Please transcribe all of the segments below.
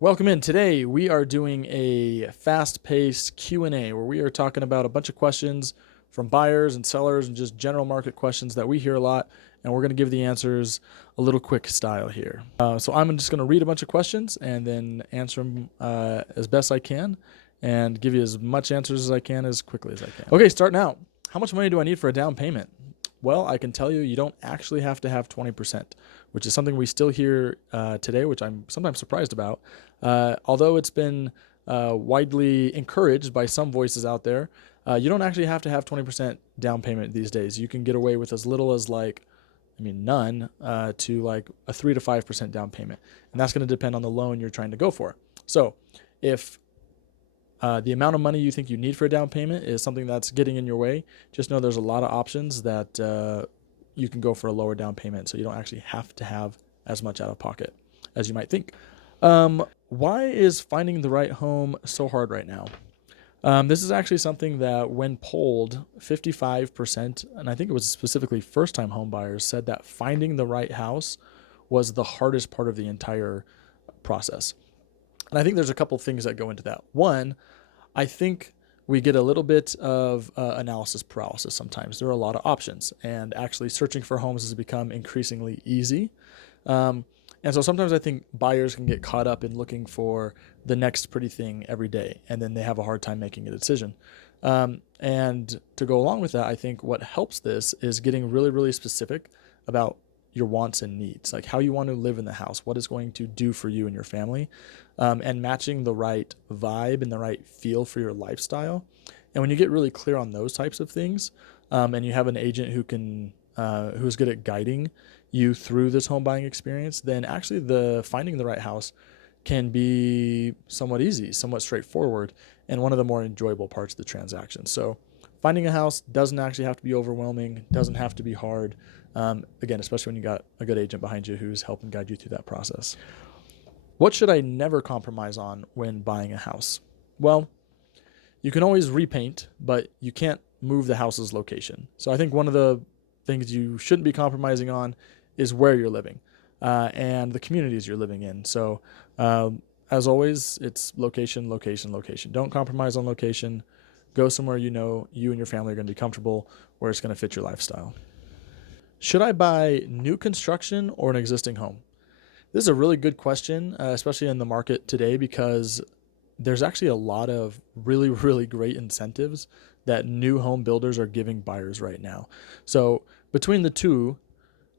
Welcome in. Today we are doing a fast-paced Q&A where we are talking about a bunch of questions from buyers and sellers and just general market questions that we hear a lot, and we're going to give the answers a little quick style here. So I'm just going to read a bunch of questions and then answer them as best I can and give you as much answers as I can as quickly as I can. Okay, starting out. How much money do I need for a down payment? Well, I can tell you, you don't actually have to have 20%, which is something we still hear today, which I'm sometimes surprised about. Although it's been widely encouraged by some voices out there, you don't actually have to have 20% down payment these days. You can get away with as little as none to like a 3 to 5% down payment. And that's going to depend on the loan you're trying to go for. So if the amount of money you think you need for a down payment is something that's getting in your way, just know there's a lot of options that you can go for a lower down payment, so you don't actually have to have as much out of pocket as you might think. Why is finding the right home so hard right now? This is actually something that when polled, 55%, and I think it was specifically first-time home buyers, said that finding the right house was the hardest part of the entire process. And I think there's a couple things that go into that. One, I think we get a little bit of analysis paralysis sometimes. There are a lot of options, and actually searching for homes has become increasingly easy. And so sometimes I think buyers can get caught up in looking for the next pretty thing every day, and then they have a hard time making a decision. And to go along with that, I think what helps this is getting really, really specific about your wants and needs, like how you want to live in the house, what it's going to do for you and your family, and matching the right vibe and the right feel for your lifestyle. And when you get really clear on those types of things, and you have an agent who's good at guiding you through this home buying experience, then actually the finding the right house can be somewhat easy, somewhat straightforward, and one of the more enjoyable parts of the transaction. So finding a house doesn't actually have to be overwhelming, doesn't have to be hard. Again, especially when you got a good agent behind you who's helping guide you through that process. What should I never compromise on when buying a house? Well, you can always repaint, but you can't move the house's location. So I think one of the things you shouldn't be compromising on is where you're living and the communities you're living in. So as always, it's location, location, location. Don't compromise on location. Go somewhere you know you and your family are going to be comfortable, where it's going to fit your lifestyle. Should I buy new construction or an existing home? This is a really good question, especially in the market today, because there's actually a lot of really, really great incentives that new home builders are giving buyers right now. So between the two,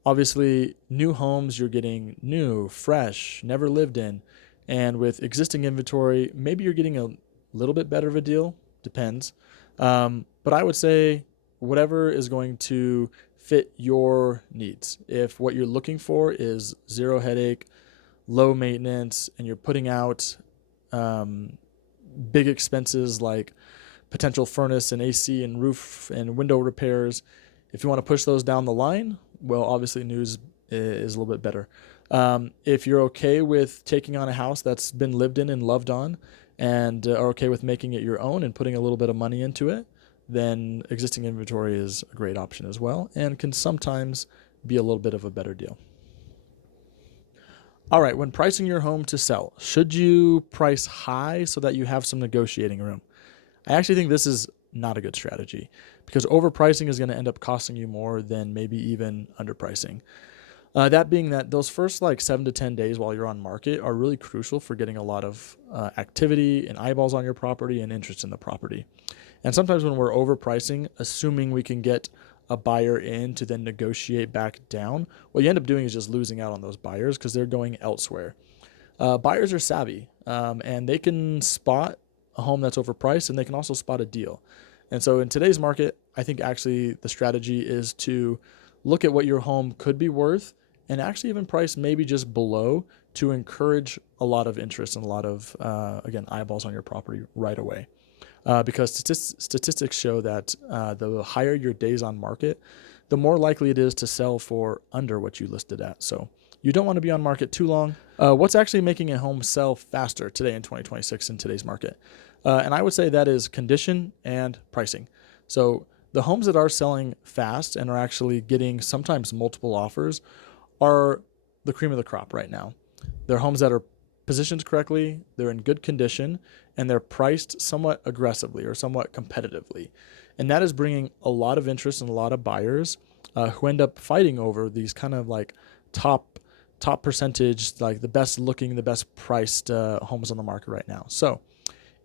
obviously new homes, you're getting new, fresh, never lived in. And with existing inventory, maybe you're getting a little bit better of a deal, depends. But I would say whatever is going to fit your needs. If what you're looking for is zero headache, low maintenance, and you're putting out big expenses like potential furnace and AC and roof and window repairs, if you want to push those down the line, well, obviously new is a little bit better. If you're okay with taking on a house that's been lived in and loved on, and are okay with making it your own and putting a little bit of money into it, then existing inventory is a great option as well and can sometimes be a little bit of a better deal. All right, when pricing your home to sell, should you price high so that you have some negotiating room? I actually think this is not a good strategy, because overpricing is going to end up costing you more than maybe even underpricing. That being that those first 7 to 10 days while you're on market are really crucial for getting a lot of activity and eyeballs on your property and interest in the property. And sometimes when we're overpricing, assuming we can get a buyer in to then negotiate back down, what you end up doing is just losing out on those buyers because they're going elsewhere. Buyers are savvy, and they can spot a home that's overpriced, and they can also spot a deal. And so in today's market, I think actually the strategy is to look at what your home could be worth and actually even price maybe just below to encourage a lot of interest and a lot of, again, eyeballs on your property right away. Because statistics show that the higher your days on market, the more likely it is to sell for under what you listed at. So you don't want to be on market too long. What's actually making a home sell faster today in 2026 in today's market? And I would say that is condition and pricing. So the homes that are selling fast and are actually getting sometimes multiple offers are the cream of the crop right now. They're homes that are positioned correctly, they're in good condition, and they're priced somewhat aggressively or somewhat competitively. And that is bringing a lot of interest and a lot of buyers who end up fighting over these kind of like top percentage, like the best looking, the best priced homes on the market right now. So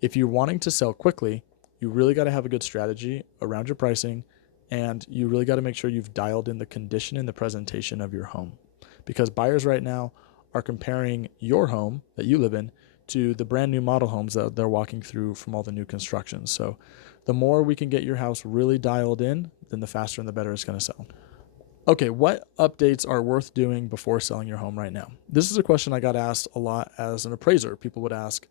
if you're wanting to sell quickly, you really got to have a good strategy around your pricing, and you really got to make sure you've dialed in the condition and the presentation of your home, because buyers right now are comparing your home that you live in to the brand new model homes that they're walking through from all the new construction. So the more we can get your house really dialed in, then the faster and the better it's going to sell. Okay, what updates are worth doing before selling your home right now? This is a question I got asked a lot as an appraiser. People would ask,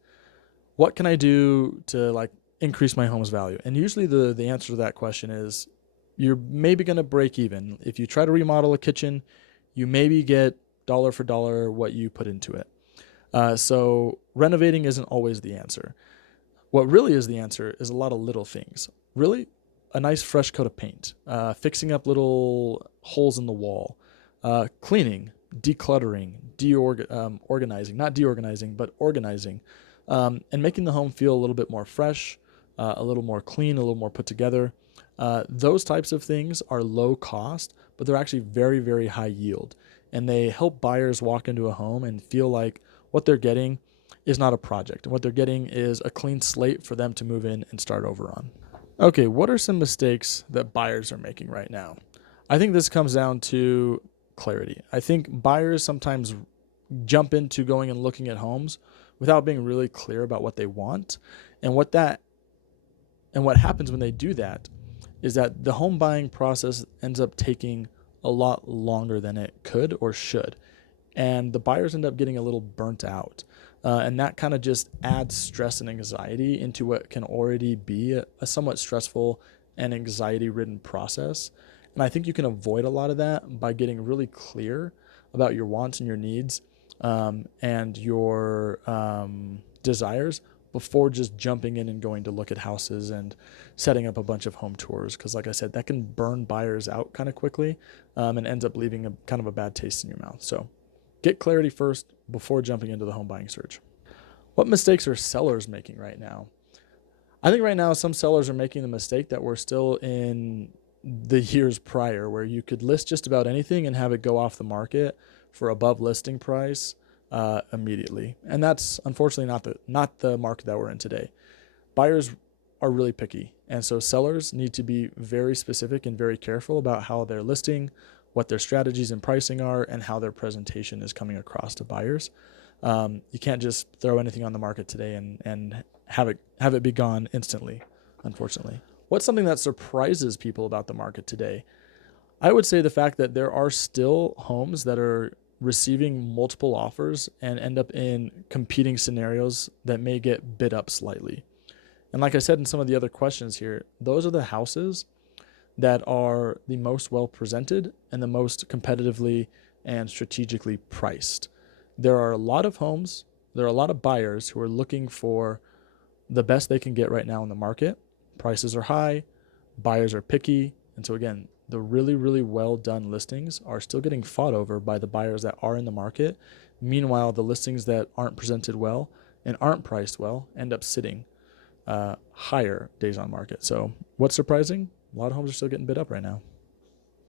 what can I do to like increase my home's value? And usually the answer to that question is you're maybe going to break even. If you try to remodel a kitchen, you maybe get dollar for dollar what you put into it. So renovating isn't always the answer. What really is the answer is a lot of little things. Really, a nice fresh coat of paint, fixing up little holes in the wall, cleaning, decluttering, organizing, not deorganizing, but organizing, and making the home feel a little bit more fresh, a little more clean, a little more put together. Those types of things are low cost, but they're actually very, very high yield. And they help buyers walk into a home and feel like what they're getting is not a project. And what they're getting is a clean slate for them to move in and start over on. Okay, what are some mistakes that buyers are making right now? I think this comes down to clarity. I think buyers sometimes jump into going and looking at homes without being really clear about what they want. And what happens when they do that is that the home buying process ends up taking a lot longer than it could or should. And the buyers end up getting a little burnt out. And that kind of just adds stress and anxiety into what can already be a somewhat stressful and anxiety-ridden process. And I think you can avoid a lot of that by getting really clear about your wants and your needs and your desires before just jumping in and going to look at houses and setting up a bunch of home tours. Because like I said, that can burn buyers out kind of quickly and ends up leaving a kind of a bad taste in your mouth. So get clarity first before jumping into the home buying search. What mistakes are sellers making right now? I think right now some sellers are making the mistake that we're still in the years prior, where you could list just about anything and have it go off the market for above listing price immediately. And that's unfortunately not the market that we're in today. Buyers are really picky. And so sellers need to be very specific and very careful about how they're listing, what their strategies and pricing are, and how their presentation is coming across to buyers. You can't just throw anything on the market today and have it be gone instantly, unfortunately. What's something that surprises people about the market today? I would say the fact that there are still homes that are receiving multiple offers and end up in competing scenarios that may get bid up slightly. And like I said in some of the other questions here, those are the houses that are the most well presented and the most competitively and strategically priced. There are a lot of homes, there are a lot of buyers who are looking for the best they can get right now in the market. Prices are high, buyers are picky, and so again, the really, really well done listings are still getting fought over by the buyers that are in the market. Meanwhile, the listings that aren't presented well and aren't priced well end up sitting higher days on market. So what's surprising? A lot of homes are still getting bid up right now.